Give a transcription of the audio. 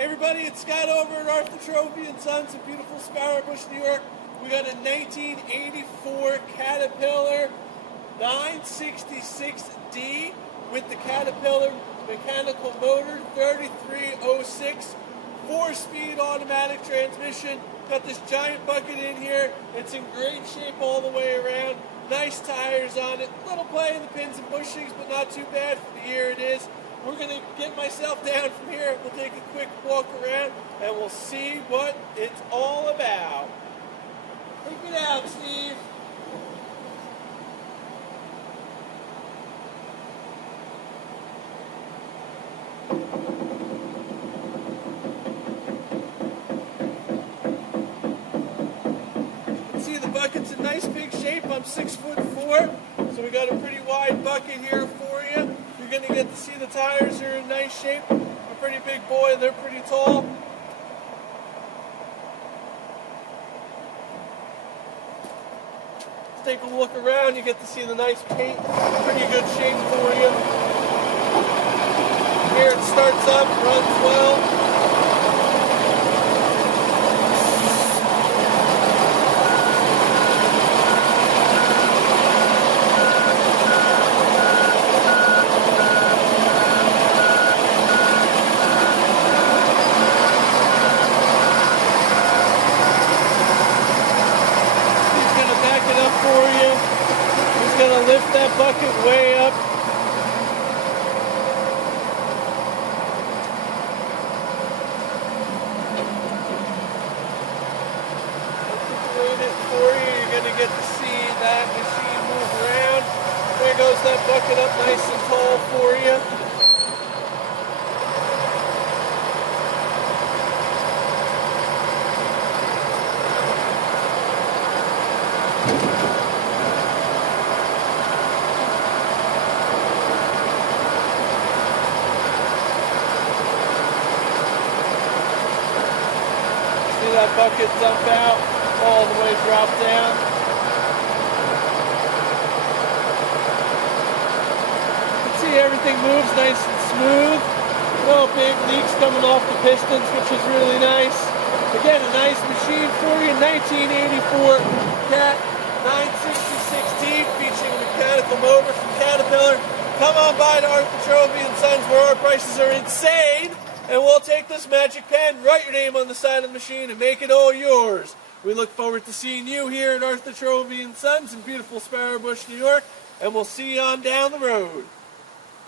Hey everybody, it's Scott over at Arthur Trophy and Sons in beautiful Sparrow Bush, New York. We got a 1984 Caterpillar 966D with the Caterpillar mechanical motor, 3306, 4-speed automatic transmission. Got this giant bucket in here. It's in great shape all the way around. Nice tires on it. Little play in the pins and bushings, but not too bad for the year it is. We're going to get myself down from here. We'll take a quick walk around and we'll see what it's all about. Take it out, Steve. You can see the bucket's in nice big shape. I'm 6'4", so we got a pretty wide bucket here for you. You're going to get to see the tires are in nice shape. I'm a pretty big boy, they're pretty tall. Let's take a look around. You get to see the nice paint, pretty good shape for you. Here it starts up, runs well. For you. He's going to lift that bucket way up. Inflate it for you. You're going to get to see that machine move around. There goes that bucket up nice and tall for you. See that bucket dump out, all the way drop down. You can see everything moves nice and smooth. No big leaks coming off the pistons, which is really nice. Again, a nice machine for you, 1984 Cat 966D, featuring a mechanical motor from Caterpillar. Come on by to Arthur Trophy and Sons, where our prices are insane. And we'll take this magic pen, write your name on the side of the machine, and make it all yours. We look forward to seeing you here at Arthur Trophy and Sons in beautiful Sparrow Bush, New York, and we'll see you on down the road.